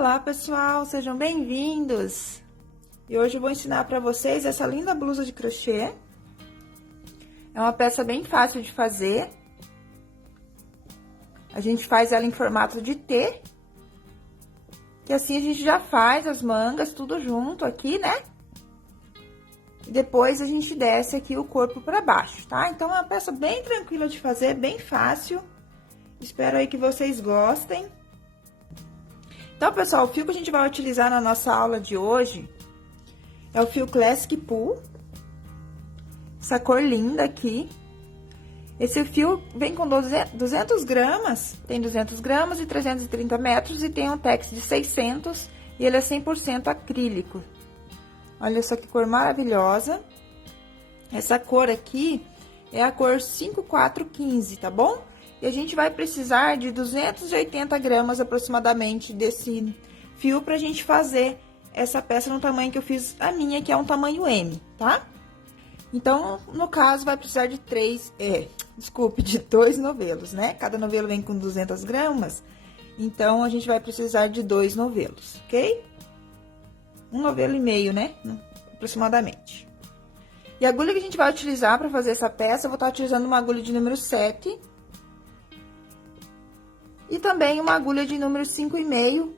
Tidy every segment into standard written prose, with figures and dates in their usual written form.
Olá pessoal, sejam bem-vindos! E hoje eu vou ensinar para vocês essa linda blusa de crochê. É uma peça bem fácil de fazer. A gente faz ela em formato de T. Que assim a gente já faz as mangas tudo junto aqui, né? E depois a gente desce aqui o corpo para baixo, tá? Então é uma peça bem tranquila de fazer, bem fácil. Espero aí que vocês gostem. Então, pessoal, o fio que a gente vai utilizar na nossa aula de hoje é o fio Classic Pull. Essa cor linda aqui. Esse fio vem com 200 gramas, tem 200 gramas e 330 metros e tem um tex de 600 e ele é 100% acrílico. Olha só que cor maravilhosa. Essa cor aqui é a cor 5415, tá bom? E a gente vai precisar de 280 gramas aproximadamente desse fio pra gente fazer essa peça no tamanho que eu fiz a minha, que é um tamanho M, tá? Então, no caso, vai precisar de de 2 novelos, né? Cada novelo vem com 200 gramas, então a gente vai precisar de 2 novelos, ok? Um novelo e meio, né? Aproximadamente. E a agulha que a gente vai utilizar pra fazer essa peça, eu vou estar utilizando uma agulha de número 7. E também uma agulha de número 5,5,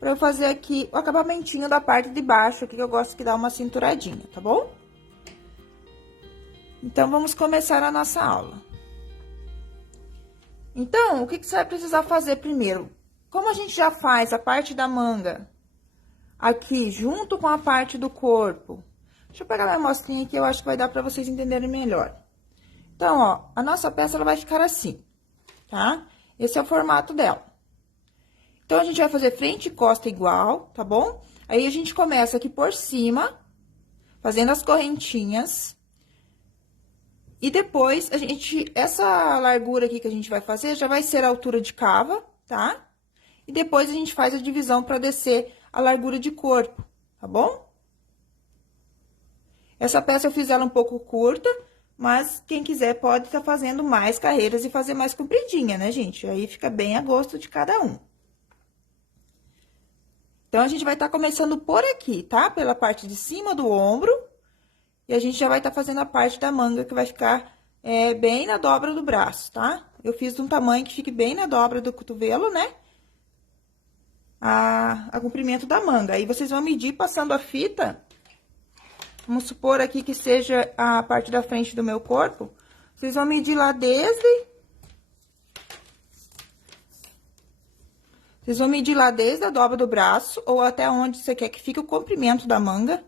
para eu fazer aqui o acabamentinho da parte de baixo, aqui que eu gosto que dá uma cinturadinha, tá bom? Então, vamos começar a nossa aula. Então, o que você vai precisar fazer primeiro? Como a gente já faz a parte da manga aqui, junto com a parte do corpo, deixa eu pegar minha amostrinha aqui, eu acho que vai dar para vocês entenderem melhor. Então, ó, a nossa peça, ela vai ficar assim, tá? Esse é o formato dela. Então, a gente vai fazer frente e costa igual, tá bom? Aí, a gente começa aqui por cima, fazendo as correntinhas. E depois, essa largura aqui que a gente vai fazer, já vai ser a altura de cava, tá? E depois, a gente faz a divisão pra descer a largura de corpo, tá bom? Essa peça, eu fiz ela um pouco curta. Mas, quem quiser pode estar fazendo mais carreiras e fazer mais compridinha, né, gente? Aí, fica bem a gosto de cada um. Então, a gente vai estar começando por aqui, tá? Pela parte de cima do ombro. E a gente já vai estar fazendo a parte da manga, que vai ficar bem na dobra do braço, tá? Eu fiz de um tamanho que fique bem na dobra do cotovelo, né? A comprimento da manga. Aí, vocês vão medir passando a fita. Vamos supor aqui que seja a parte da frente do meu corpo. Vocês vão medir lá Vocês vão medir lá desde a dobra do braço, ou até onde você quer que fique o comprimento da manga,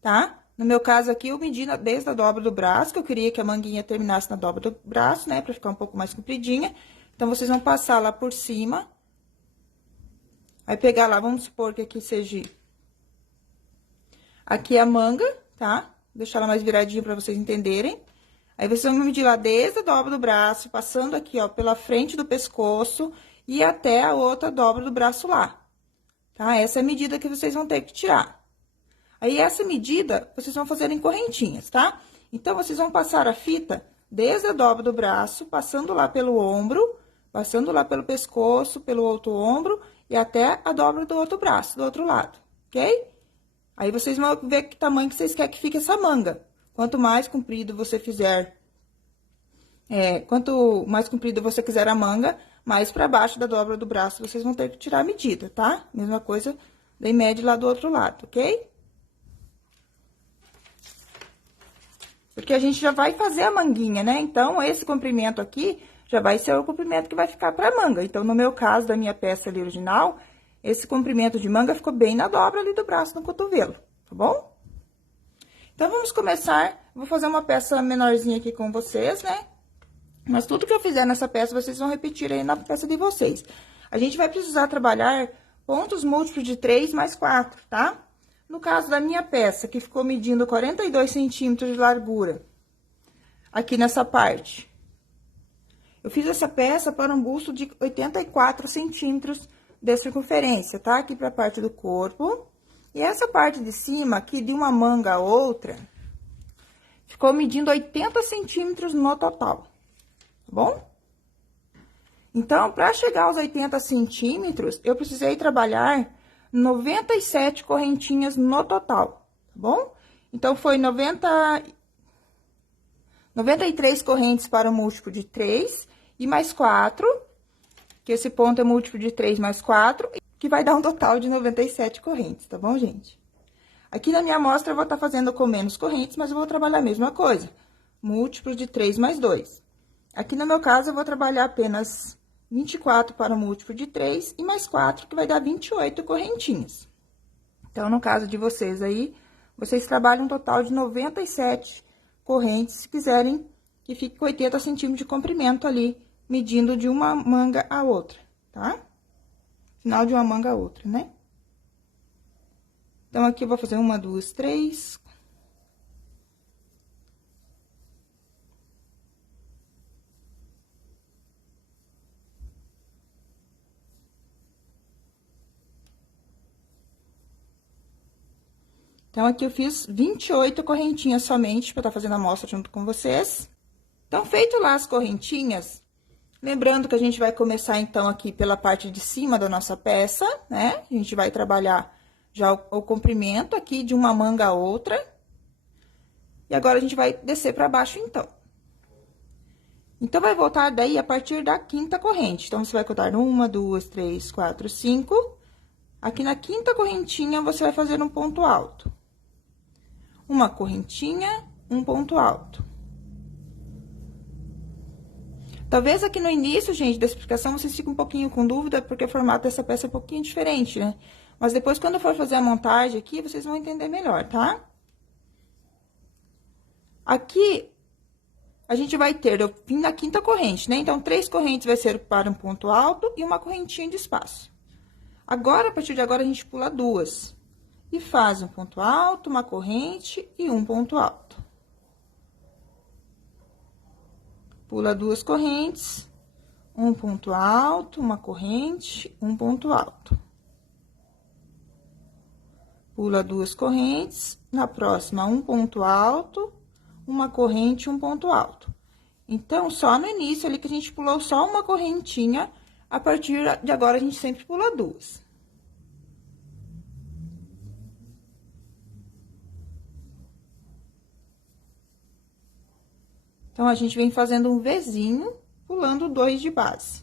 tá? No meu caso aqui, eu medi desde a dobra do braço, que eu queria que a manguinha terminasse na dobra do braço, né? Pra ficar um pouco mais compridinha. Então, vocês vão passar lá por cima. Aí, pegar lá, vamos supor que aqui seja... Aqui a manga, tá? Vou deixar ela mais viradinha pra vocês entenderem. Aí, vocês vão medir lá desde a dobra do braço, passando aqui, ó, pela frente do pescoço e até a outra dobra do braço lá, tá? Essa é a medida que vocês vão ter que tirar. Aí, essa medida, vocês vão fazer em correntinhas, tá? Então, vocês vão passar a fita desde a dobra do braço, passando lá pelo ombro, passando lá pelo pescoço, pelo outro ombro e até a dobra do outro braço, do outro lado, ok? Aí, vocês vão ver que tamanho que vocês querem que fique essa manga. Quanto mais comprido você fizer, quanto mais comprida você quiser a manga, mais pra baixo da dobra do braço vocês vão ter que tirar a medida, tá? Mesma coisa, daí mede lá do outro lado, ok? Porque a gente já vai fazer a manguinha, né? Então, esse comprimento aqui já vai ser o comprimento que vai ficar pra manga. Então, no meu caso, da minha peça ali original... Esse comprimento de manga ficou bem na dobra ali do braço, no cotovelo, tá bom? Então, vamos começar. Vou fazer uma peça menorzinha aqui com vocês, né? Mas tudo que eu fizer nessa peça, vocês vão repetir aí na peça de vocês. A gente vai precisar trabalhar pontos múltiplos de 3 mais 4, tá? No caso da minha peça, que ficou medindo 42 centímetros de largura, aqui nessa parte. Eu fiz essa peça para um busto de 84 centímetros de circunferência, tá? Aqui pra parte do corpo. E essa parte de cima, aqui de uma manga a outra, ficou medindo 80 centímetros no total, tá bom? Então, para chegar aos 80 centímetros, eu precisei trabalhar 97 correntinhas no total, tá bom? Então, foi 93 correntes para o múltiplo de 3 e mais 4, que esse ponto é múltiplo de 3 mais 4, que vai dar um total de 97 correntes, tá bom, gente? Aqui na minha amostra eu vou estar fazendo com menos correntes, mas eu vou trabalhar a mesma coisa. Múltiplo de 3 mais 2. Aqui no meu caso, eu vou trabalhar apenas 24 para o múltiplo de 3 e mais 4, que vai dar 28 correntinhas. Então, no caso de vocês aí, vocês trabalham um total de 97 correntes, se quiserem que fique com 80 centímetros de comprimento ali, medindo de uma manga a outra, tá? Final de uma manga a outra, né? Então, aqui eu vou fazer 1, 2, 3. Então, aqui eu fiz 28 correntinhas somente, pra estar fazendo a amostra junto com vocês. Então, feito lá as correntinhas, lembrando que a gente vai começar, então, aqui pela parte de cima da nossa peça, né? A gente vai trabalhar já o comprimento aqui de uma manga a outra. E agora, a gente vai descer pra baixo, então. Então, vai voltar daí a partir da quinta corrente. Então, você vai contar 1, 2, 3, 4, 5. Aqui na quinta correntinha, você vai fazer um ponto alto. Uma correntinha, um ponto alto. Talvez aqui no início, gente, da explicação, vocês fiquem um pouquinho com dúvida, porque o formato dessa peça é um pouquinho diferente, né? Mas depois, quando eu for fazer a montagem aqui, vocês vão entender melhor, tá? Aqui, a gente vai ter, eu vim na quinta corrente, né? Então, 3 correntes vai ser para um ponto alto e uma correntinha de espaço. Agora, a partir de agora, a gente pula 2. E faz um ponto alto, uma corrente e um ponto alto. Pula 2 correntes, um ponto alto, uma corrente, um ponto alto. Pula 2 correntes, na próxima, um ponto alto, uma corrente, um ponto alto. Então, só no início ali que a gente pulou só uma correntinha, a partir de agora a gente sempre pula 2. Então, a gente vem fazendo um Vzinho, pulando 2 de base.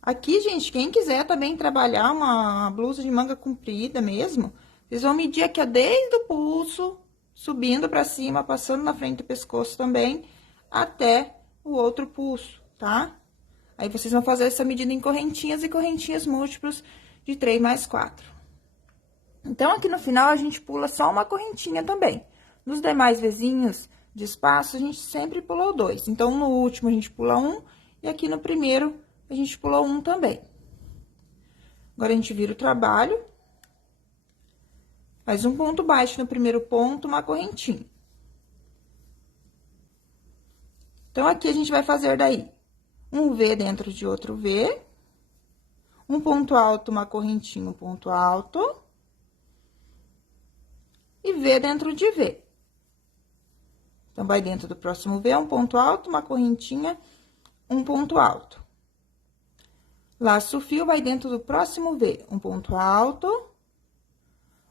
Aqui, gente, quem quiser também trabalhar uma blusa de manga comprida mesmo, vocês vão medir aqui, ó, desde o pulso, subindo pra cima, passando na frente do pescoço também, até o outro pulso, tá? Aí, vocês vão fazer essa medida em correntinhas e correntinhas múltiplos de 3 mais 4. Então, aqui no final, a gente pula só uma correntinha também. Nos demais Vzinhos de espaço, a gente sempre pulou 2. Então, no último, a gente pula 1, e aqui no primeiro, a gente pulou 1 também. Agora, a gente vira o trabalho. Faz um ponto baixo no primeiro ponto, uma correntinha. Então, aqui a gente vai fazer daí um V dentro de outro V. Um ponto alto, uma correntinha, um ponto alto. E V dentro de V. Então, vai dentro do próximo V, um ponto alto, uma correntinha, um ponto alto. Laço o fio, vai dentro do próximo V, um ponto alto,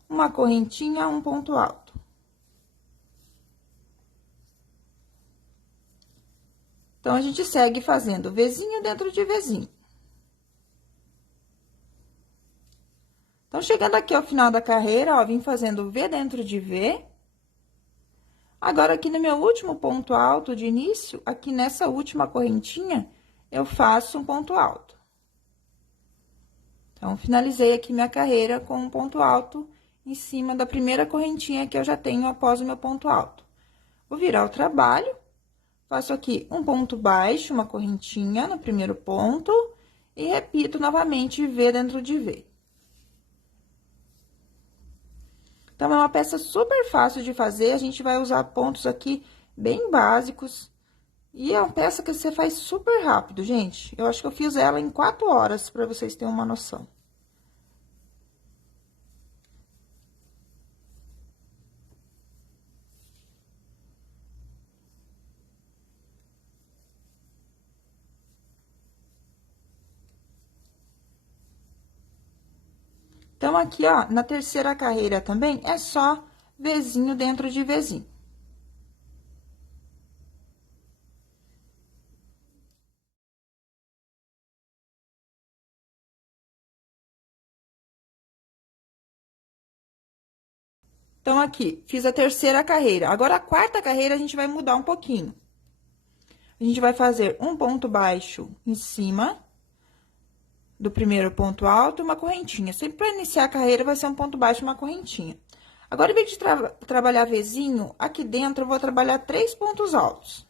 uma correntinha, um ponto alto. Então, a gente segue fazendo Vzinho dentro de Vzinho. Então, chegando aqui ao final da carreira, ó, vim fazendo V dentro de V. Agora, aqui no meu último ponto alto de início, aqui nessa última correntinha, eu faço um ponto alto. Então, finalizei aqui minha carreira com um ponto alto em cima da primeira correntinha que eu já tenho após o meu ponto alto. Vou virar o trabalho, faço aqui um ponto baixo, uma correntinha no primeiro ponto, e repito novamente V dentro de V. Então, é uma peça super fácil de fazer, a gente vai usar pontos aqui bem básicos. E é uma peça que você faz super rápido, gente. Eu acho que eu fiz ela em 4 horas, pra vocês terem uma noção. Então, aqui, ó, na terceira carreira também, é só Vzinho dentro de Vzinho. Então, aqui, fiz a terceira carreira. Agora, a quarta carreira, a gente vai mudar um pouquinho. A gente vai fazer um ponto baixo em cima do primeiro ponto alto e uma correntinha. Sempre para iniciar a carreira, vai ser um ponto baixo e uma correntinha. Agora, em vez de trabalhar Vzinho, aqui dentro eu vou trabalhar 3 pontos altos.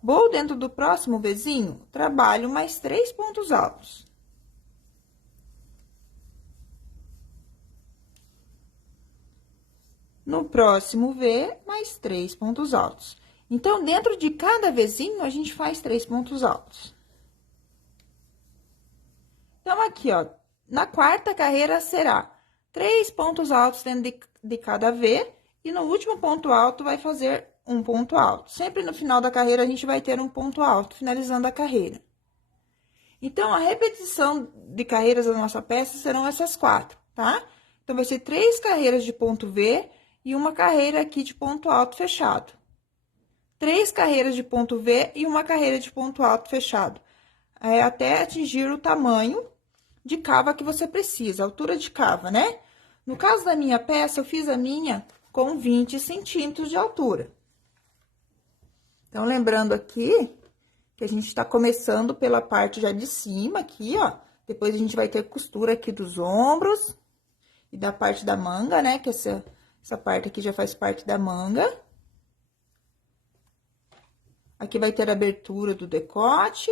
Vou dentro do próximo Vzinho, trabalho mais 3 pontos altos. No próximo V, mais 3 pontos altos. Então, dentro de cada Vzinho, a gente faz 3 pontos altos. Então, aqui, ó, na quarta carreira será 3 pontos altos dentro de cada V, e no último ponto alto vai fazer um ponto alto. Sempre no final da carreira, a gente vai ter um ponto alto, finalizando a carreira. Então, a repetição de carreiras da nossa peça serão essas 4, tá? Então, vai ser 3 carreiras de ponto V e uma carreira aqui de ponto alto fechado. 3 carreiras de ponto V e uma carreira de ponto alto fechado. Até atingir o tamanho de cava que você precisa, altura de cava, né? No caso da minha peça, eu fiz a minha com 20 centímetros de altura. Então, lembrando aqui que a gente tá começando pela parte já de cima aqui, ó. Depois a gente vai ter costura aqui dos ombros e da parte da manga, né? Que essa parte aqui já faz parte da manga. Aqui vai ter a abertura do decote.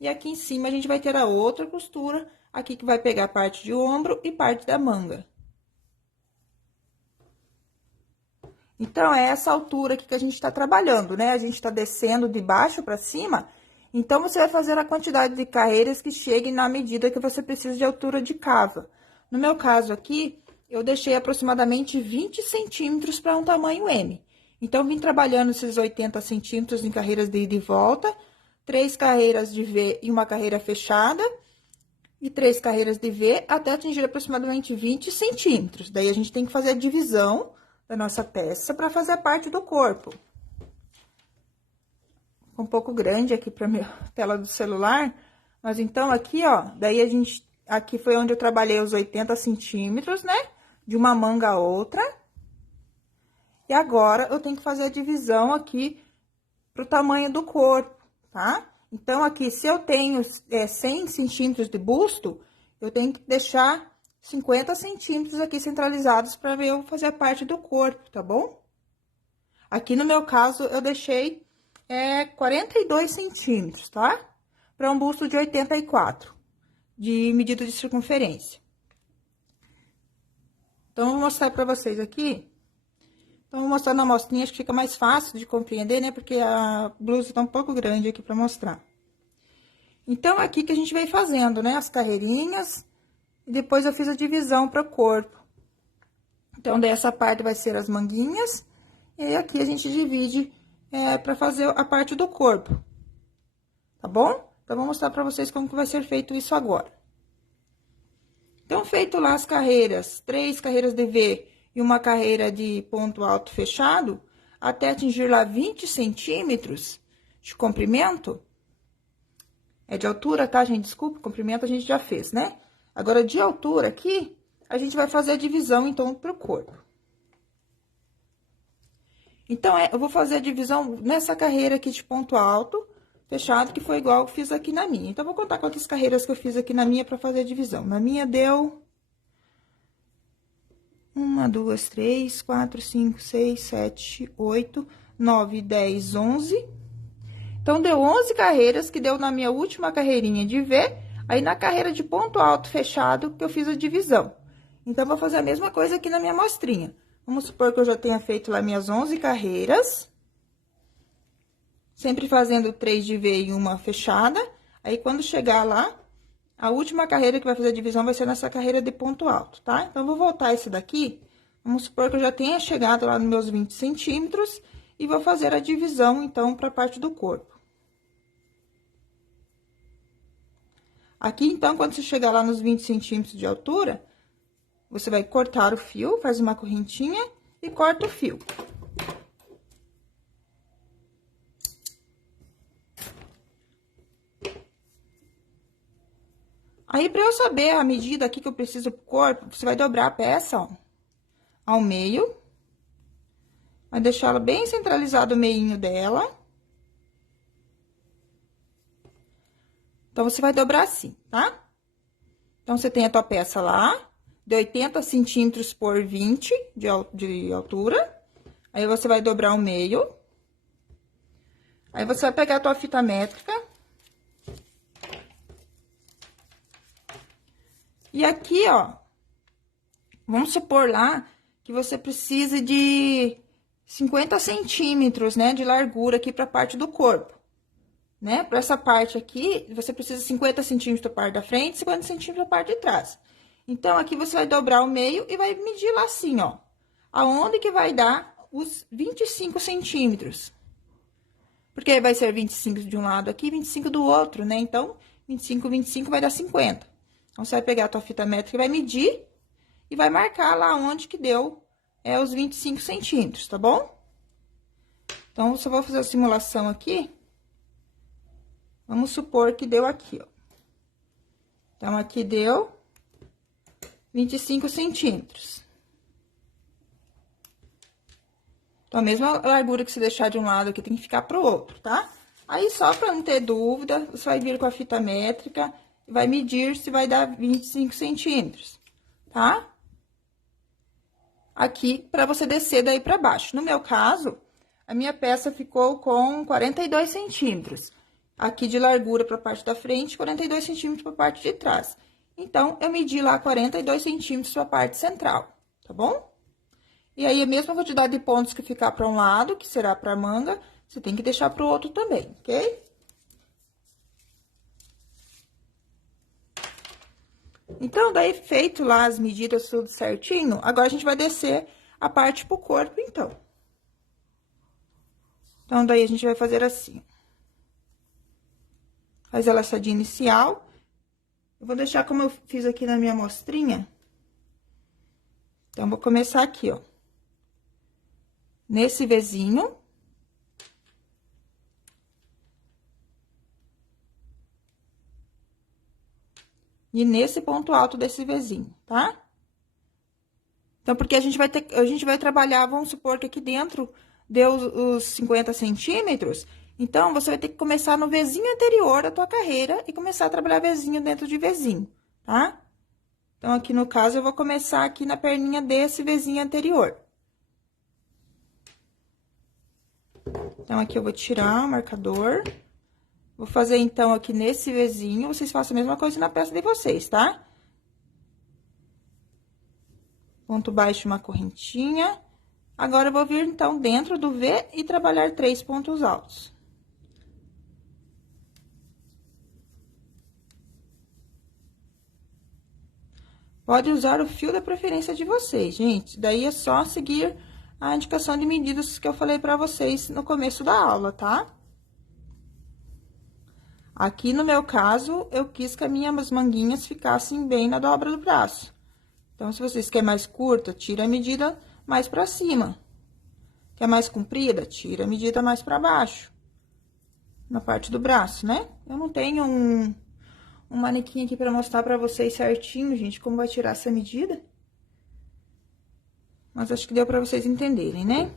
E aqui em cima a gente vai ter a outra costura, aqui que vai pegar a parte de ombro e parte da manga. Então, é essa altura aqui que a gente tá trabalhando, né? A gente tá descendo de baixo pra cima. Então, você vai fazer a quantidade de carreiras que chegue na medida que você precisa de altura de cava. No meu caso aqui, eu deixei aproximadamente 20 centímetros para um tamanho M. Então, vim trabalhando esses 80 centímetros em carreiras de ida e volta, 3 carreiras de V e uma carreira fechada, e 3 carreiras de V até atingir aproximadamente 20 centímetros. Daí, a gente tem que fazer a divisão da nossa peça para fazer a parte do corpo. Um pouco grande aqui para minha tela do celular, mas então aqui, ó, daí a gente, aqui foi onde eu trabalhei os 80 centímetros, né? De uma manga a outra. E agora, eu tenho que fazer a divisão aqui pro tamanho do corpo, tá? Então, aqui, se eu tenho 100 centímetros de busto, eu tenho que deixar 50 centímetros aqui centralizados para eu fazer a parte do corpo, tá bom? Aqui, no meu caso, eu deixei 42 centímetros, tá? Para um busto de 84, de medida de circunferência. Então, eu vou mostrar para vocês aqui. Então, vou mostrar na amostrinha, acho que fica mais fácil de compreender, né? Porque a blusa tá um pouco grande aqui para mostrar. Então, aqui que a gente veio fazendo, né? As carreirinhas, e depois eu fiz a divisão para o corpo. Então, dessa parte vai ser as manguinhas, e aí aqui a gente divide para fazer a parte do corpo, tá bom? Então, vou mostrar para vocês como que vai ser feito isso agora. Então, feito lá as carreiras, 3 carreiras de V e uma carreira de ponto alto fechado, até atingir lá 20 centímetros de comprimento, de altura, tá, gente? Desculpa, comprimento a gente já fez, né? Agora, de altura aqui, a gente vai fazer a divisão, então, pro corpo. Então, eu vou fazer a divisão nessa carreira aqui de ponto alto, fechado, que foi igual eu fiz aqui na minha. Então, vou contar quantas carreiras que eu fiz aqui na minha pra fazer a divisão. Na minha deu 1, 2, 3, 4, 5, 6, 7, 8, 9, 10, 11. Então, deu 11 carreiras, que deu na minha última carreirinha de V, aí na carreira de ponto alto fechado, que eu fiz a divisão. Então, vou fazer a mesma coisa aqui na minha amostrinha. Vamos supor que eu já tenha feito lá minhas 11 carreiras. Sempre fazendo 3 de V e uma fechada. Aí, quando chegar lá, a última carreira que vai fazer a divisão vai ser nessa carreira de ponto alto, tá? Então, vou voltar esse daqui. Vamos supor que eu já tenha chegado lá nos meus 20 centímetros. E vou fazer a divisão, então, para a parte do corpo. Aqui, então, quando você chegar lá nos 20 centímetros de altura, você vai cortar o fio, faz uma correntinha e corta o fio. Aí, pra eu saber a medida aqui que eu preciso pro corpo, você vai dobrar a peça, ó, ao meio. Vai deixar ela bem centralizado o meinho dela. Então, você vai dobrar assim, tá? Então, você tem a tua peça lá, de 80 centímetros por 20 de altura. Aí, você vai dobrar o meio. Aí, você vai pegar a tua fita métrica. E aqui, ó, vamos supor lá que você precise de 50 centímetros, né, de largura aqui pra parte do corpo. Né? Para essa parte aqui, você precisa 50 centímetros da parte da frente e 50 centímetros da parte de trás. Então, aqui você vai dobrar o meio e vai medir lá assim, ó. Aonde que vai dar os 25 centímetros. Porque vai ser 25 de um lado aqui, 25 do outro, né? Então, 25, 25 vai dar 50. Então, você vai pegar a tua fita métrica e vai medir e vai marcar lá onde que deu os 25 centímetros, tá bom? Então, eu só vou fazer a simulação aqui. Vamos supor que deu aqui, ó. Então, aqui deu 25 centímetros. Então, a mesma largura que você deixar de um lado aqui, tem que ficar pro outro, tá? Aí, só pra não ter dúvida, você vai vir com a fita métrica e vai medir se vai dar 25 centímetros, tá? Aqui, pra você descer daí pra baixo. No meu caso, a minha peça ficou com 42 centímetros. Aqui de largura para a parte da frente, 42 centímetros para a parte de trás. Então, eu medi lá 42 centímetros para a parte central, tá bom? E aí, a mesma quantidade de pontos que ficar para um lado, que será para a manga, você tem que deixar para o outro também, ok? Então, daí, feito lá as medidas tudo certinho, agora a gente vai descer a parte pro corpo, então. Então, daí, a gente vai fazer assim. Faz a laçadinha inicial. Eu vou deixar como eu fiz aqui na minha amostrinha. Então, vou começar aqui, ó. Nesse Vzinho. E nesse ponto alto desse Vzinho, tá? Então, porque a gente vai trabalhar, vamos supor que aqui dentro deu os 50 centímetros. Então, você vai ter que começar no Vzinho anterior da tua carreira e começar a trabalhar Vzinho dentro de Vzinho, tá? Então, aqui no caso, eu vou começar aqui na perninha desse Vzinho anterior. Então, aqui eu vou tirar o marcador. Vou fazer, então, aqui nesse Vzinho, vocês façam a mesma coisa na peça de vocês, tá? Ponto baixo, uma correntinha. Agora, eu vou vir, então, dentro do V e trabalhar 3 pontos altos. Pode usar o fio da preferência de vocês, gente. Daí, é só seguir a indicação de medidas que eu falei pra vocês no começo da aula, tá? Aqui, no meu caso, eu quis que as minhas manguinhas ficassem bem na dobra do braço. Então, se vocês querem mais curta, tira a medida mais pra cima. Quer mais comprida? Tira a medida mais pra baixo. Na parte do braço, né? Eu não tenho um manequim aqui pra mostrar pra vocês certinho, gente, como vai tirar essa medida. Mas acho que deu pra vocês entenderem, né?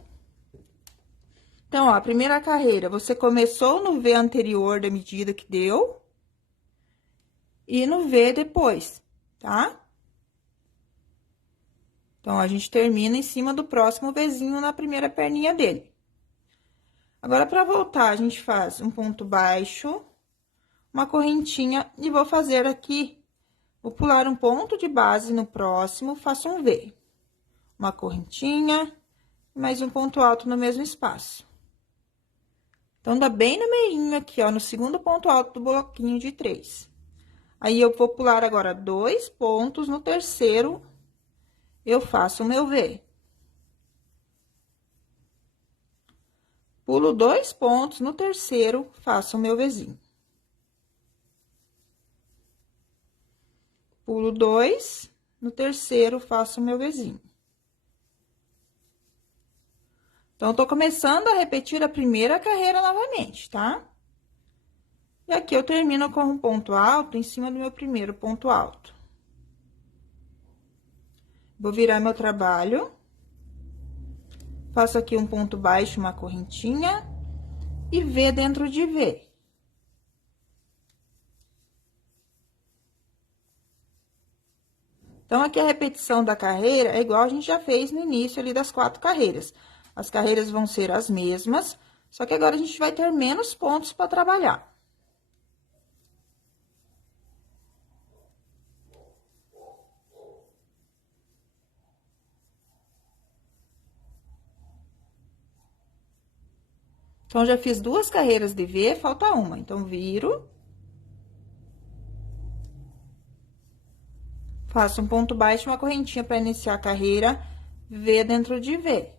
Então, ó, a primeira carreira, você começou no V anterior da medida que deu. E no V depois, tá? Então, a gente termina em cima do próximo Vzinho na primeira perninha dele. Agora, pra voltar, a gente faz um ponto baixo, uma correntinha, e vou fazer aqui, vou pular um ponto de base no próximo, faço um V. Uma correntinha, e mais um ponto alto no mesmo espaço. Então, dá bem no meinho aqui, ó, no segundo ponto alto do bloquinho de 3. Aí, eu vou pular agora 2 pontos, no terceiro, eu faço o meu V. Pulo 2 pontos, no terceiro, faço o meu Vzinho. pulo 2, no terceiro faço o meu Vzinho. Então, tô começando a repetir a primeira carreira novamente, tá? E aqui eu termino com um ponto alto em cima do meu primeiro ponto alto. Vou virar meu trabalho. Faço aqui um ponto baixo, uma correntinha e V dentro de V. Então, aqui a repetição da carreira é igual a gente já fez no início ali das 4 carreiras. As carreiras vão ser as mesmas, só que agora a gente vai ter menos pontos para trabalhar. Então, já fiz 2 carreiras de V, falta uma. Então, viro. Faço um ponto baixo, uma correntinha para iniciar a carreira V dentro de V.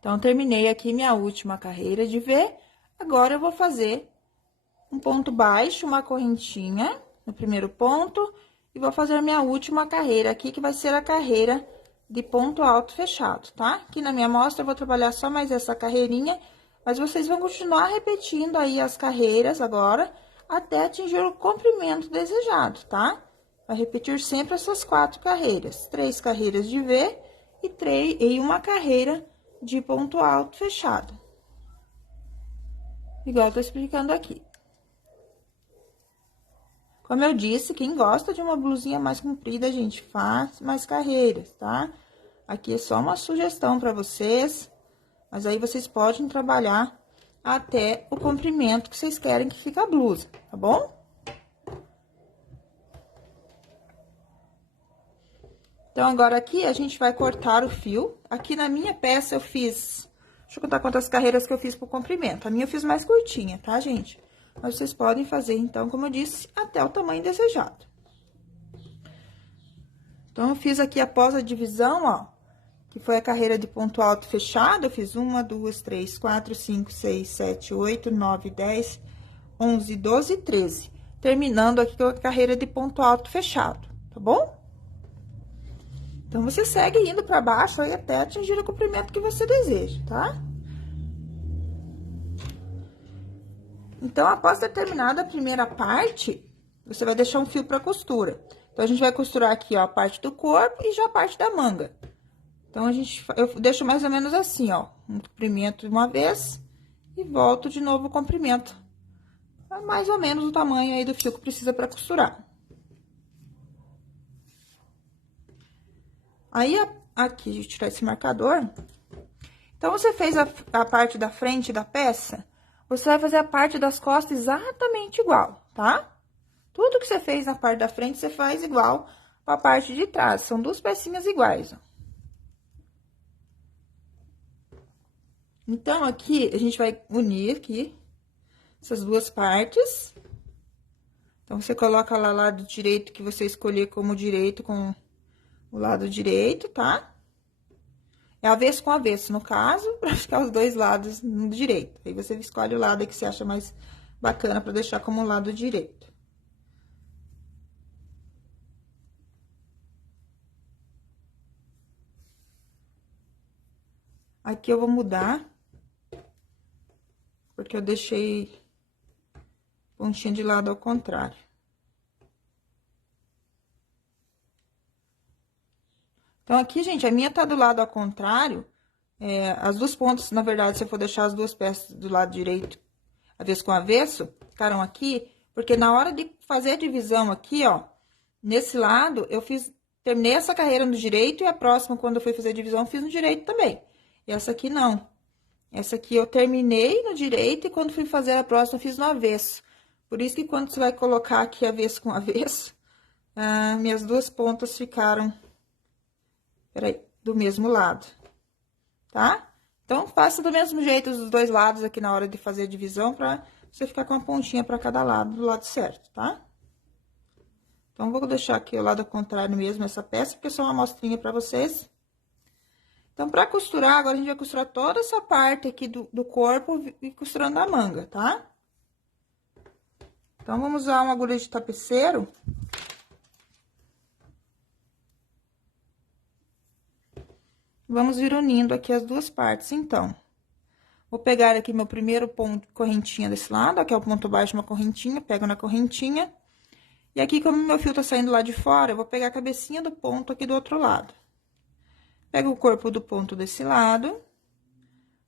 Então, terminei aqui minha última carreira de V. Agora, eu vou fazer um ponto baixo, uma correntinha no primeiro ponto, e vou fazer minha última carreira aqui, que vai ser a carreira de ponto alto fechado, tá? Aqui na minha amostra, eu vou trabalhar só mais essa carreirinha, mas vocês vão continuar repetindo aí as carreiras agora, até atingir o comprimento desejado, tá? Vai repetir sempre essas 4 carreiras, 3 carreiras de V e uma carreira de ponto alto fechado. Igual eu tô explicando aqui. Como eu disse, quem gosta de uma blusinha mais comprida, gente, faz mais carreiras, tá? Aqui é só uma sugestão para vocês, mas aí vocês podem trabalhar até o comprimento que vocês querem que fique a blusa, tá bom? Então, agora aqui a gente vai cortar o fio. Aqui na minha peça eu fiz... Deixa eu contar quantas carreiras que eu fiz pro comprimento. A minha eu fiz mais curtinha, tá, gente? Mas vocês podem fazer, então, como eu disse, até o tamanho desejado. Então, eu fiz aqui após a divisão, ó, que foi a carreira de ponto alto fechado, eu fiz 1, 2, 3, 4, 5, 6, 7, 8, 9, 10, 11, 12 e 13. Terminando aqui com a carreira de ponto alto fechado, tá bom? Então, você segue indo pra baixo aí até atingir o comprimento que você deseja, tá? Então, após ter terminado a primeira parte, você vai deixar um fio pra costura. Então, a gente vai costurar aqui, ó, a parte do corpo e já a parte da manga. Então, eu deixo mais ou menos assim, ó, um comprimento de uma vez e volto de novo o comprimento. É mais ou menos o tamanho aí do fio que precisa pra costurar. Aí, aqui, deixa eu tirar esse marcador. Então, você fez a parte da frente da peça, você vai fazer a parte das costas exatamente igual, tá? Tudo que você fez na parte da frente, você faz igual a parte de trás. São 2 pecinhas iguais, ó. Então, aqui, a gente vai unir aqui essas 2 partes. Então, você coloca lá o lado direito que você escolher como direito com o lado direito, tá? É avesso com avesso, no caso, pra ficar os 2 lados no direito. Aí, você escolhe o lado que você acha mais bacana pra deixar como lado direito. Aqui, eu vou mudar, porque eu deixei pontinha de lado ao contrário. Então, aqui, gente, a minha tá do lado ao contrário, as 2 pontas, na verdade, se eu for deixar as 2 peças do lado direito, avesso com avesso, ficaram aqui, porque na hora de fazer a divisão aqui, ó, nesse lado, terminei essa carreira no direito e a próxima, quando eu fui fazer a divisão, eu fiz no direito também. E essa aqui, não. Essa aqui eu terminei no direito e quando fui fazer a próxima, eu fiz no avesso. Por isso que quando você vai colocar aqui avesso com avesso, minhas 2 pontas ficaram, peraí, do mesmo lado, tá? Então, faça do mesmo jeito os dois lados aqui na hora de fazer a divisão, pra você ficar com a pontinha pra cada lado, do lado certo, tá? Então, vou deixar aqui o lado contrário mesmo, essa peça, porque é só uma amostrinha pra vocês. Então, pra costurar, agora a gente vai costurar toda essa parte aqui do corpo e costurando a manga, tá? Então, vamos usar uma agulha de tapeceiro. Vamos vir unindo aqui as duas partes, então. Vou pegar aqui meu primeiro ponto, correntinha desse lado, aqui é o ponto baixo, uma correntinha, pego na correntinha. E aqui, como meu fio tá saindo lá de fora, eu vou pegar a cabecinha do ponto aqui do outro lado. Pego o corpo do ponto desse lado,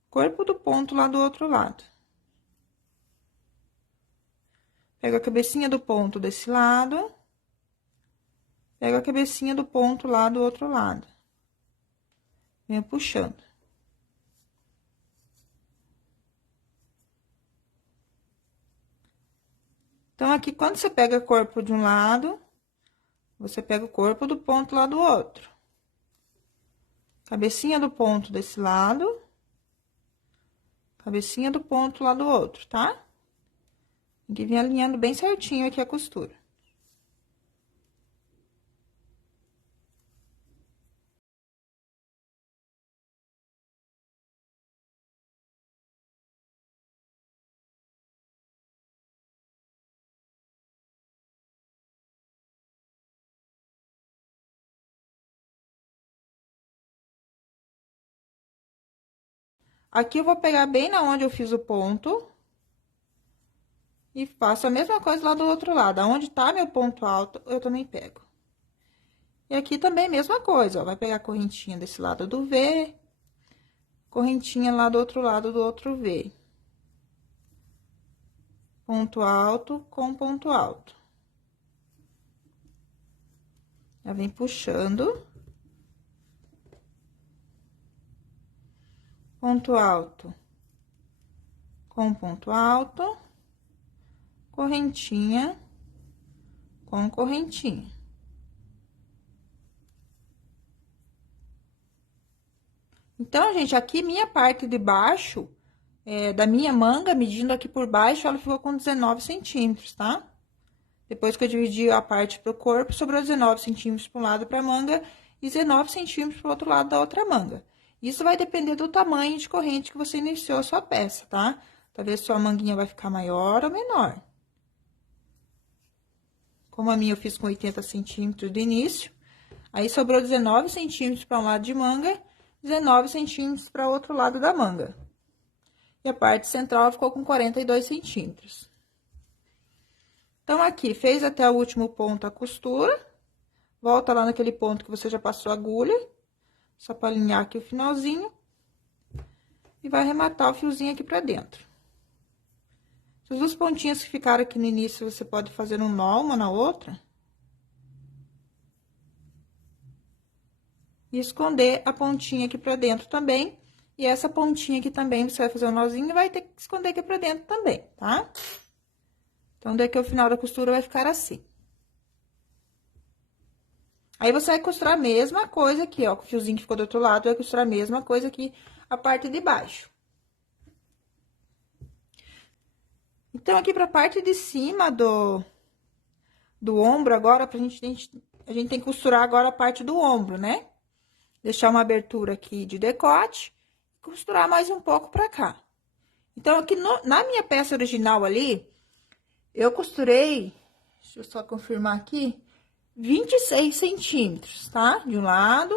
corpo do ponto lá do outro lado. Pego a cabecinha do ponto desse lado, pego a cabecinha do ponto lá do outro lado. Venho puxando. Então, aqui, quando você pega o corpo de um lado, você pega o corpo do ponto lá do outro. Cabecinha do ponto desse lado, cabecinha do ponto lá do outro, tá? Tem que vir alinhando bem certinho aqui a costura. Aqui, eu vou pegar bem na onde eu fiz o ponto. E faço a mesma coisa lá do outro lado. Aonde tá meu ponto alto, eu também pego. E aqui também, mesma coisa, ó. Vai pegar a correntinha desse lado do V. Correntinha lá do outro lado do outro V. Ponto alto com ponto alto. Já vem puxando. Ponto alto com ponto alto, correntinha com correntinha. Então, gente, aqui minha parte de baixo, da minha manga, medindo aqui por baixo, ela ficou com 19 centímetros, tá? Depois que eu dividi a parte pro corpo, sobrou 19 centímetros para um lado pra manga e 19 centímetros pro outro lado da outra manga. Isso vai depender do tamanho de corrente que você iniciou a sua peça, tá? Talvez sua manguinha vai ficar maior ou menor. Como a minha eu fiz com 80 centímetros de início, aí sobrou 19 centímetros para um lado de manga, 19 centímetros para o outro lado da manga. E a parte central ficou com 42 centímetros. Então, aqui, fez até o último ponto a costura, volta lá naquele ponto que você já passou a agulha, só para alinhar aqui o finalzinho, e vai arrematar o fiozinho aqui pra dentro. Essas duas pontinhas que ficaram aqui no início, você pode fazer um nó uma na outra. E esconder a pontinha aqui pra dentro também. E essa pontinha aqui também, você vai fazer um nozinho e vai ter que esconder aqui pra dentro também, tá? Então, daqui ao final da costura vai ficar assim. Aí, você vai costurar a mesma coisa aqui, ó, com o fiozinho que ficou do outro lado, vai costurar a mesma coisa aqui, a parte de baixo. Então, aqui pra parte de cima do ombro, agora, a gente tem que costurar agora a parte do ombro, né? Deixar uma abertura aqui de decote, e costurar mais um pouco pra cá. Então, aqui na minha peça original ali, eu costurei, deixa eu só confirmar aqui, 26 centímetros, tá? De um lado,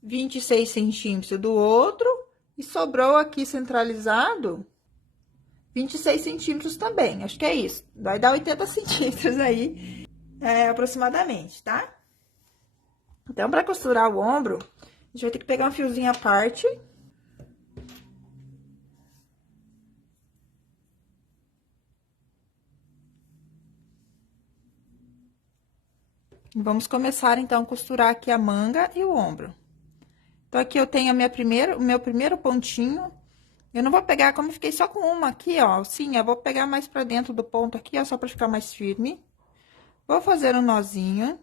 26 centímetros do outro, e sobrou aqui centralizado 26 centímetros também, acho que é isso. Vai dar 80 centímetros aí, aproximadamente, tá? Então, pra costurar o ombro, a gente vai ter que pegar um fiozinho à parte. Vamos começar, então, a costurar aqui a manga e o ombro. Então, aqui eu tenho o meu primeiro pontinho. Eu não vou pegar, como eu fiquei só com uma aqui, ó, sim, eu vou pegar mais pra dentro do ponto aqui, ó, só pra ficar mais firme. Vou fazer um nozinho.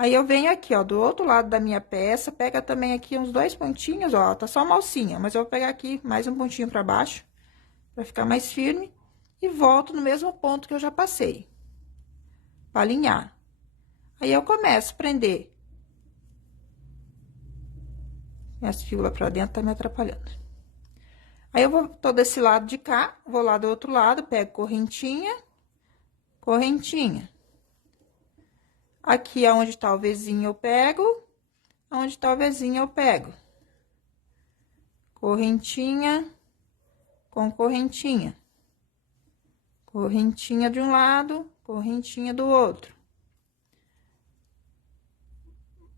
Aí, eu venho aqui, ó, do outro lado da minha peça, pega também aqui uns 2 pontinhos, ó, tá só uma alcinha, mas eu vou pegar aqui mais um pontinho pra baixo, pra ficar mais firme, e volto no mesmo ponto que eu já passei, pra alinhar. Aí, eu começo a prender. Minhas fíbulas pra dentro tá me atrapalhando. Aí, eu vou, tô desse lado de cá, vou lá do outro lado, pego correntinha, correntinha. Aqui, aonde tá o Vzinho, eu pego, aonde tá o Vzinho, eu pego. Correntinha com correntinha. Correntinha de um lado, correntinha do outro.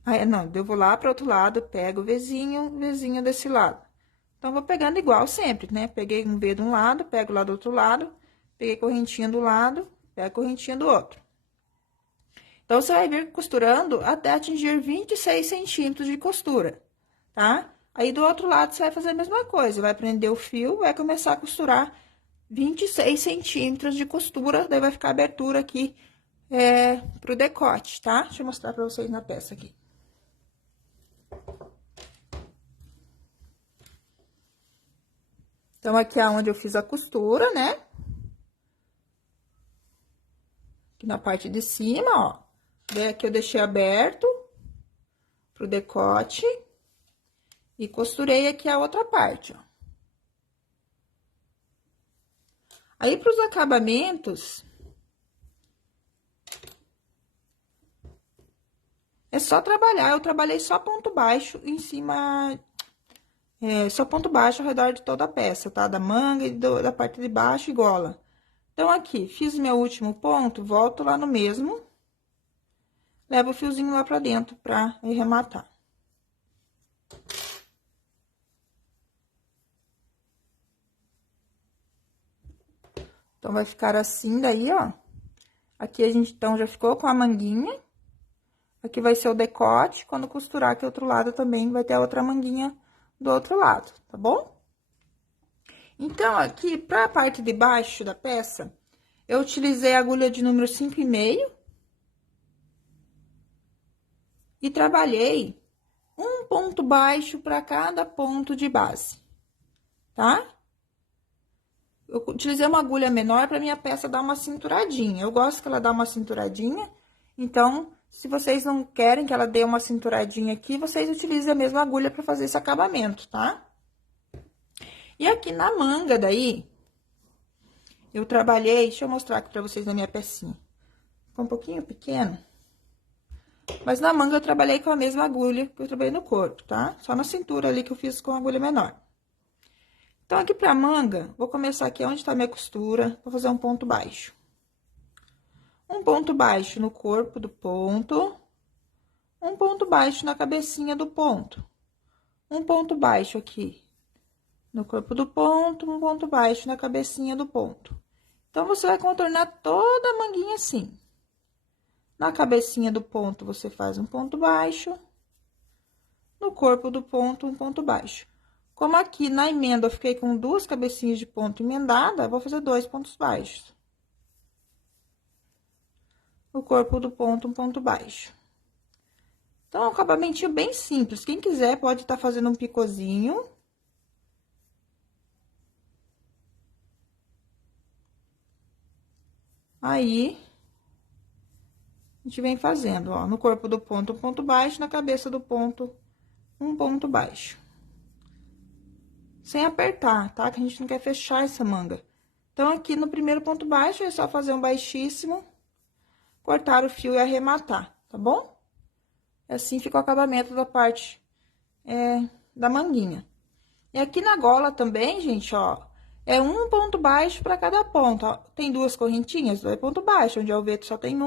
Aí, não, eu vou lá para outro lado, pego o Vzinho desse lado. Então, vou pegando igual sempre, né? Peguei um V de um lado, pego lá do outro lado, peguei correntinha do lado, pego correntinha do outro. Então, você vai vir costurando até atingir 26 centímetros de costura, tá? Aí, do outro lado, você vai fazer a mesma coisa, vai prender o fio, vai começar a costurar 26 centímetros de costura, daí vai ficar a abertura aqui, pro decote, tá? Deixa eu mostrar pra vocês na peça aqui. Então, aqui é onde eu fiz a costura, né? Aqui na parte de cima, ó. Daí, aqui eu deixei aberto pro decote. E costurei aqui a outra parte, ó. Aí, pros acabamentos, é só trabalhar. Eu trabalhei só ponto baixo em cima... só ponto baixo ao redor de toda a peça, tá? Da manga e da parte de baixo e gola. Então, aqui, fiz meu último ponto, volto lá no mesmo. Levo o fiozinho lá pra dentro pra arrematar. Então, vai ficar assim daí, ó. Aqui a gente, então, já ficou com a manguinha. Aqui vai ser o decote. Quando costurar aqui outro lado também, vai ter a outra manguinha do outro lado, tá bom? Então, aqui, pra parte de baixo da peça, eu utilizei a agulha de número 5,5. E trabalhei um ponto baixo para cada ponto de base, tá? Eu utilizei uma agulha menor para minha peça dar uma cinturadinha. Eu gosto que ela dá uma cinturadinha, então, se vocês não querem que ela dê uma cinturadinha aqui, vocês utilizem a mesma agulha para fazer esse acabamento, tá? E aqui na manga daí, eu trabalhei, deixa eu mostrar aqui para vocês na minha pecinha. Ficou um pouquinho pequeno. Mas na manga eu trabalhei com a mesma agulha que eu trabalhei no corpo, tá? Só na cintura ali que eu fiz com a agulha menor. Então, aqui pra manga, vou começar aqui onde tá minha costura, vou fazer um ponto baixo. Um ponto baixo no corpo do ponto, um ponto baixo na cabecinha do ponto. Um ponto baixo aqui no corpo do ponto, um ponto baixo na cabecinha do ponto. Então, você vai contornar toda a manguinha assim. Na cabecinha do ponto, você faz um ponto baixo. No corpo do ponto, um ponto baixo. Como aqui na emenda eu fiquei com 2 cabecinhas de ponto emendada, eu vou fazer 2 pontos baixos. No corpo do ponto, um ponto baixo. Então, é um acabamentinho bem simples. Quem quiser pode estar fazendo um picozinho. Aí, a gente vem fazendo, ó, no corpo do ponto, um ponto baixo, na cabeça do ponto, um ponto baixo. Sem apertar, tá? Que a gente não quer fechar essa manga. Então, aqui no primeiro ponto baixo, é só fazer um baixíssimo, cortar o fio e arrematar, tá bom? Assim fica o acabamento da parte da manguinha. E aqui na gola também, gente, ó, é um ponto baixo para cada ponto, ó. Tem 2 correntinhas, 2 pontos baixos, onde é o V só tem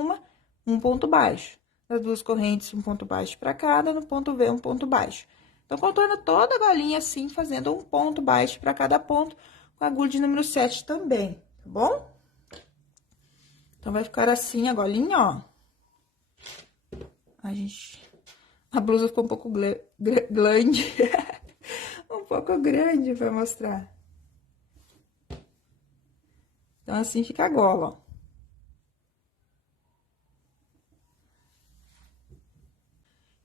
um ponto baixo. As 2 correntes, um ponto baixo para cada, no ponto V, um ponto baixo. Então, contorna toda a golinha assim, fazendo um ponto baixo para cada ponto, com a agulha de número 7 também, tá bom? Então, vai ficar assim a golinha, ó. A blusa ficou um pouco grande, um pouco grande pra mostrar. Então, assim, fica a gola, ó.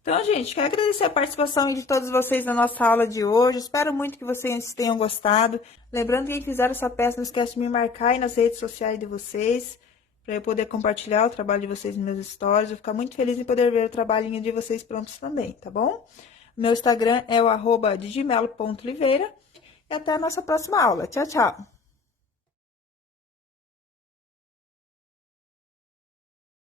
Então, gente, quero agradecer a participação de todos vocês na nossa aula de hoje. Espero muito que vocês tenham gostado. Lembrando que quem fizer essa peça, não esquece de me marcar aí nas redes sociais de vocês, para eu poder compartilhar o trabalho de vocês nos meus stories. Vou ficar muito feliz em poder ver o trabalhinho de vocês prontos também, tá bom? Meu Instagram é o @didimelo.oliveira. E até a nossa próxima aula. Tchau, tchau!